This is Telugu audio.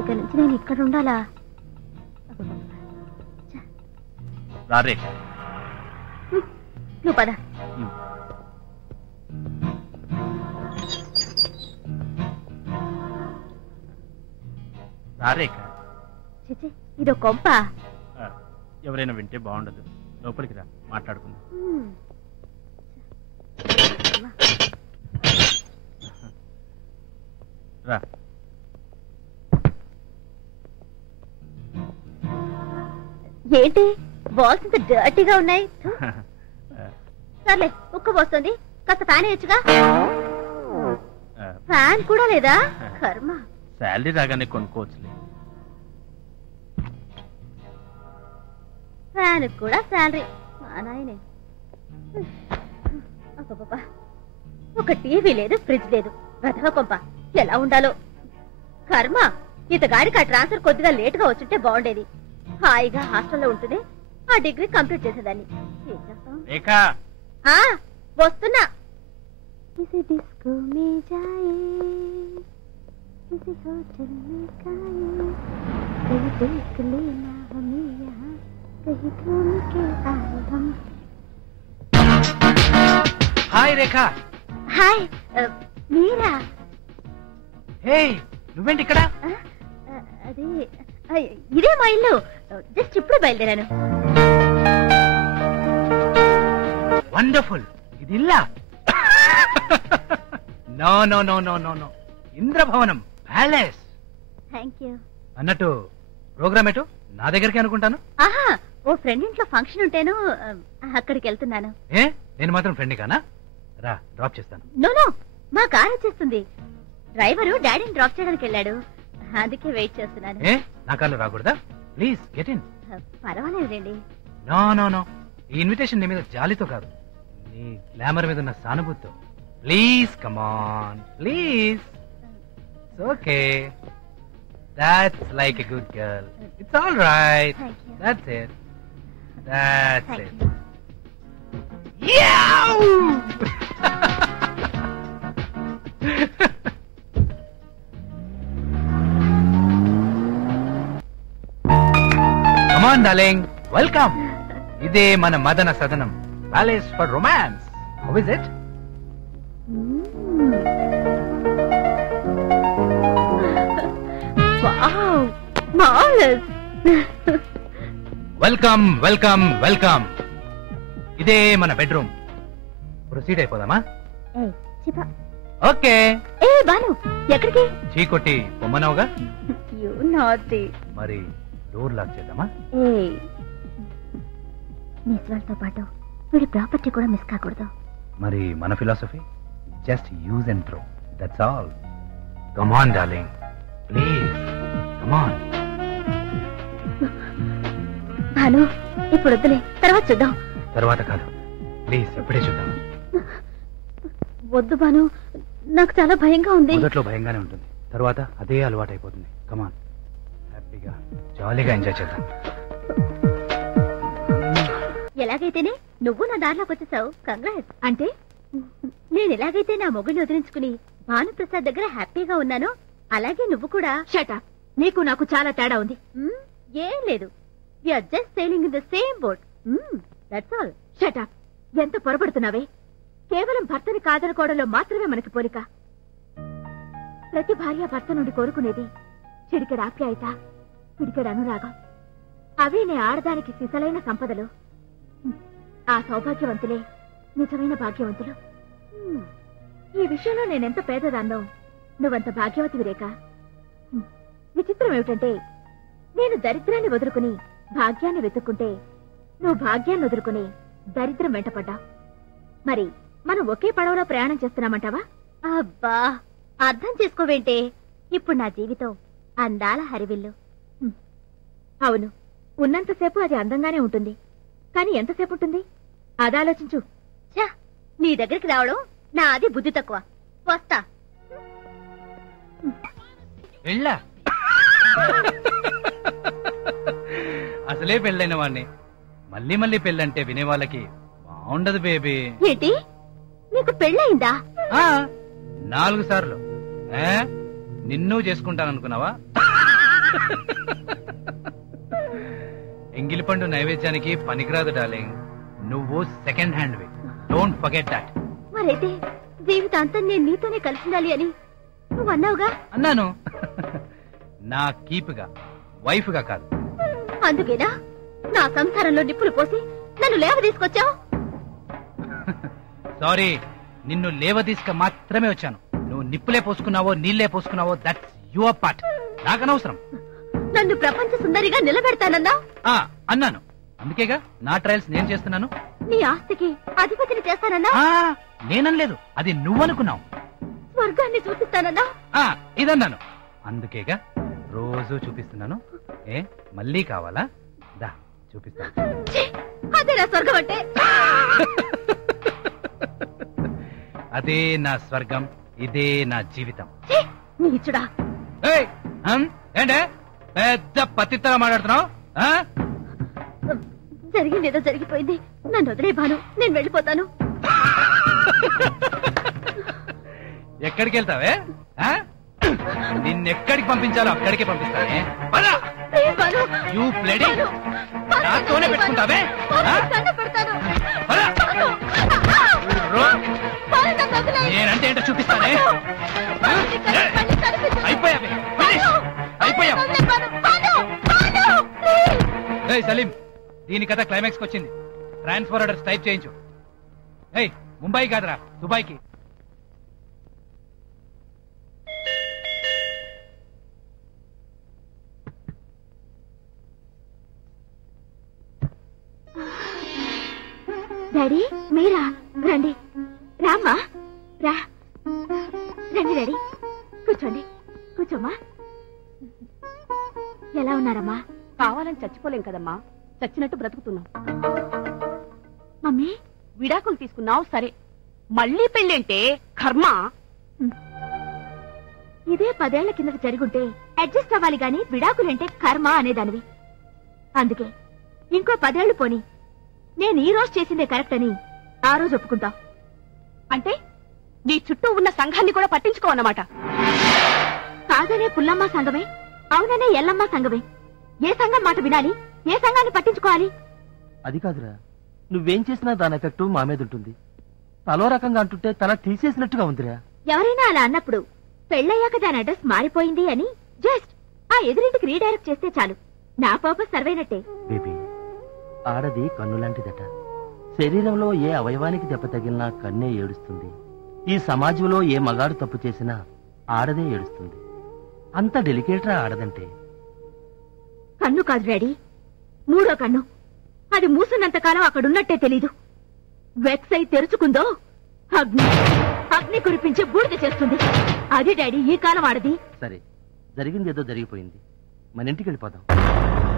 ఇక నుంచి నేను ఇక్కడ ఉండాలా? రారే నువ్వు పద. రారేక చిచి, ఇదో కొంప. ఎవరైనా వింటే బాగుండదు. లోపలికి రా, మాట్లాడుకుందాం. రా. ఏంటి బాల్స్ ఇంత డర్టీగా ఉన్నాయి? సర్లే, ఉక్క పోస్తుంది, కాస్త ఫ్యాన్ వేయచ్చుగా. ఫ్యాన్ కూడా లేదా? కర్మ. శాలరీ రాగానే కొనుక్కోవచ్చులే. ఫ్యాన్ కూడా శాలరీ. మా నాయనే. ఒక టీవీ లేదు, ఫ్రిడ్జ్ లేదు. గదవ కొంప. ఎలా ఉండాలో కర్మ. ఇతగాడికి ఆ ట్రాన్స్ఫర్ కొద్దిగా లేట్ గా వచ్చుంటే బాగుండేది. హాయిగా హాస్టల్లో ఉంటూనే ఆ డిగ్రీ కంప్లీట్ చేసేదాన్ని. ఏం చేస్తాం? వస్తున్నా. హాయ్ రేఖ. హాయ్, మీరా? హే, నువ్వేంటి ఇక్కడ? అది ఇదే మా ఇల్లు. జస్ట్ ఇప్పుడు బయలుదేరాను. వండర్ఫుల్. ఇది ఇల్లా? No no no no no no, ఇంద్రభవనం, ప్యాలెస్. Thank you. అన్నట్టు ప్రోగ్రామ్ ఎటు? నా దగ్గరికి అనుకుంటాను. ఆహా, ఓ ఫ్రెండ్ ఇంట్లో ఫంక్షన్ ఉంటేను అక్కడికి వెళ్తున్నాను. ఏ, నేను మాత్రం ఫ్రెండ్ కానా? రా, డ్రాప్ చేస్తాను. నో నో, మా కార్ వచ్చేస్తుంది. డ్రైవరు డాడీని డ్రాప్ చేయడానికి వెళ్ళాడు, అందుకే వెయిట్ చేస్తున్నాను. ఏ, నా కార్లో రాకూడదా? Please get in. పర్వాలేదండి. నో నో నో, ఈ ఇన్విటేషన్ నీ మీద జాలితో కాదు, నీ గ్లామర్ మీద ఉన్న సానుభూతితో. Please come on, please. Okay, that's like a good girl. It's all right. Thank you. That's it. That's Thank it. you. Yeah! Come on, darling. Welcome. ఇదే మన మదన సదనం, palace for romance. How is it? Wow, marvelous. Welcome welcome welcome. ఇదే మన బెడ్రూమ్. ప్రొసీడ్ అయిపోదామా? ఓకే. ఏ బాను, ఎక్కడికి? చీకొట్టి పొమ్మనవుగా. You naughty. మరి డోర్ లాక్ చేద్దామా? మిస్ వాళ్ళతో పాటు వీడి ప్రాపర్టీ కూడా మిస్ కాకూడదు. మరి మన philosophy just use and throw, that's all. Come on darling, please come on. Bhanu, ఇప్పుడు వద్దులే, తర్వాత చూద్దాం. తర్వాత కాదు, ప్లీజ్ ఎప్పుడే చూద్దాం. వద్దు భాను, నాకు చాలా భయంగా ఉంది. మొదట్లో భయంగానే ఉంటుంది, తర్వాత అదే అలవాటు అయిపోతుంది. కమ్ ఆన్, హ్యాపీగా జాలీగా ఎంజాయ్ చేద్దాం. ఎలాగైతేనే నువ్వు నా దారిలోకి వచ్చేసావు. కంగ్రాట్స్. అంటే నేను ఎలాగైతే నా మొగుడిని వదిలించుకుని భానుప్రసాద్ దగ్గర హ్యాపీగా ఉన్నానో అలాగే నువ్వు కూడా. షటప్. నీకు నాకు చాలా తేడా ఉంది. ఏం లేదు, we are just sailing in the same boat. That's all. Shut up. ఎంత పొరపడుతున్నావే. కేవలం భర్తని కాదనుకోవడంలో మాత్రమే మనకి పోలిక. ప్రతి భార్య భర్త నుండి కోరుకునేది చిడికెడు ఆప్యాయత, పిడికెడు అనురాగం. అవే నే ఆడదానికి సిసలైన సంపదలు. ఆ సౌభాగ్యవంతులే నిజమైన భాగ్యవంతులు. ఈ విషయంలో నేనెంత పేదదాన్నో నువ్వంత భాగ్యవతివి రేఖ. విచిత్రం ఏమిటంటే, నేను దరిద్రాన్ని వదులుకుని భాగ్యాన్ని వెతుక్కుంటే నువ్వు భాగ్యాన్ని వదులుకుని దరిద్రం వెంటపడ్డా. మరి మనం ఒకే పడవలో ప్రయాణం చేస్తున్నామంటావా? అబ్బా, అర్థం చేసుకోవేంటే. ఇప్పుడు నా జీవితం అందాల హరివిల్లు. అవును, ఉన్నంతసేపు అది అందంగానే ఉంటుంది, కానీ ఎంతసేపు ఉంటుంది అది ఆలోచించు. నీ దగ్గరికి రావడం నా అది బుద్ధి తక్కువ. వస్తా. వెళ్ళా. అసలే పెళ్ళైన వాడిని మళ్ళీ మళ్ళీ పెళ్ళంటే వినే వాళ్ళకి బాగుండదు బేబీ. ఏంటి, నీకు పెళ్ళయిందా? 4 సార్లు. నిన్ను చేసుకుంటాననుకున్నావా? ఎంగిలిపండు నైవేద్యానికి పనికిరాదు డార్లింగ్. నువ్వు second hand way. Don't forget that. మరైతే జీవితాంతం నేను నీతోనే కలిసిండాలి అని నువ్వు అన్నావుగా? అన్నాను. నా కీపుగా, వైఫ్ గా కాదు. అందుకేనా నా సంసారంలో నిప్పులు పోసి నన్ను లేవ తీసుకొచ్చావు? సారీ, నిన్ను లేవదీసుక మాత్రమే వచ్చాను. నువ్వు నిప్పులే పోసుకున్నావో నీళ్లే పోసుకున్నావో దట్స్ యువర్ పార్ట్. నాకనవసరం. నన్ను ప్రపంచ సుందరిగా నిలబెడతానన్నా? అన్నాను. అందుకేగా నా ట్రయల్స్ నేను చేస్తున్నాను. నీ ఆస్తికి అధిపతిని చేస్తానన్నా? నేననలేదు, అది నువ్వనుకున్నావు. స్వర్గాన్ని చూపిస్తానన్నా? ఇదన్నాను. అందుకేగా రోజు చూపిస్తున్నాను. ఏ మళ్ళీ కావాలా? దా చూపిస్తాను. అదే నా స్వర్గం అంటే. అదే నా స్వర్గం, ఇదే నా జీవితం. నీచుడా. ఏంటే పెద్ద పత్తిత్తరా మాట్లాడుతున్నావు? జరిగిందేదో జరిగిపోయింది. నన్ను వదిలే భాను, నేను వెళ్ళిపోతాను. ఎక్కడికి వెళ్తావే? నిన్నెక్కడికి పంపించాలో అక్కడికే పంపిస్తానే. నాతోనే పెట్టుకుంటావే? నేనంటే ఏంటో చూపిస్తానే. అయిపోయావే, అయిపోయావు. సలీం, దీని కథ క్లైమాక్స్ వచ్చింది. ట్రాన్స్ఫర్ ఆర్డర్స్ టైప్ చేయించు. ముంబై కాదురా, దుబాయ్కి. డాడీ మీరా? రండి. రామ్మా, రా. రండి డాడీ, కూర్చోండి. కూర్చోమ్మా. ఎలా ఉన్నారమ్మా? కావాలని చచ్చిపోలేం కదమ్మా, చచ్చినట్టు బ్రతుకుతున్నాం. మమ్మీ, విడాకులు తీసుకున్నావు సరే, మళ్ళీ పెళ్ళంటే కర్మ. ఇదే 10 ఏళ్ల కిందట జరుగుంటే అడ్జస్ట్ అవ్వాలి గాని విడాకులంటే కర్మ అనేదానివి. అందుకే ఇంకో 10 ఏళ్లు పోని నేను ఈ రోజు చేసిందే కరెక్ట్ అని ఆ రోజు ఒప్పుకుంటా. అంటే నీ చుట్టూ ఉన్న సంఘాన్ని కూడా పట్టించుకోవన్నమాట. కాదనే పుల్లమ్మ సంఘమే, అవుననే ఎల్లమ్మ సంఘమే. ఏ సంఘం మాట వినాలి, ఏ సంఘాన్ని పట్టించుకోవాలి? అది కాదురా, నువ్వేం చేసినా దాని ఎఫెక్ట్ మా మీద ఉంటుంది. తలో రకంగా అంటుంటే తల తీసేసినట్టుగా ఉందిరా. ఎవరైనా అలా అన్నప్పుడు పెళ్ళయ్యాక దాని అడ్రస్ మారిపోయింది అని జస్ట్ ఆ ఎదురింటికి రీడైరెక్ట్ చేస్తే చాలు. నా పర్పస్ సర్వైనట్టే. బేబీ, ఆడది కన్నులాంటిదట. శరీరంలో ఏ అవయవానికి దెబ్బ తగిలినా కన్నే ఏడుస్తుంది. ఈ సమాజంలో ఏ మగాడు తప్పు చేసినా ఆడదే ఏడుస్తుంది. అంత డెలికేటరా ఆడదంటే? కన్ను కాదు డాడీ, 3వ కన్ను. అది మూసున్నంతకాలం అక్కడున్నట్టే తెలీదు. వెక్స్ అయి తెరుచుకుందో అగ్ని అగ్ని కురిపించే బూడిద చేస్తుంది. అది డాడీ ఈ కాలం ఆడది. సరే, జరిగిందేదో జరిగిపోయింది. మన ఇంటికి వెళ్ళిపోదాం.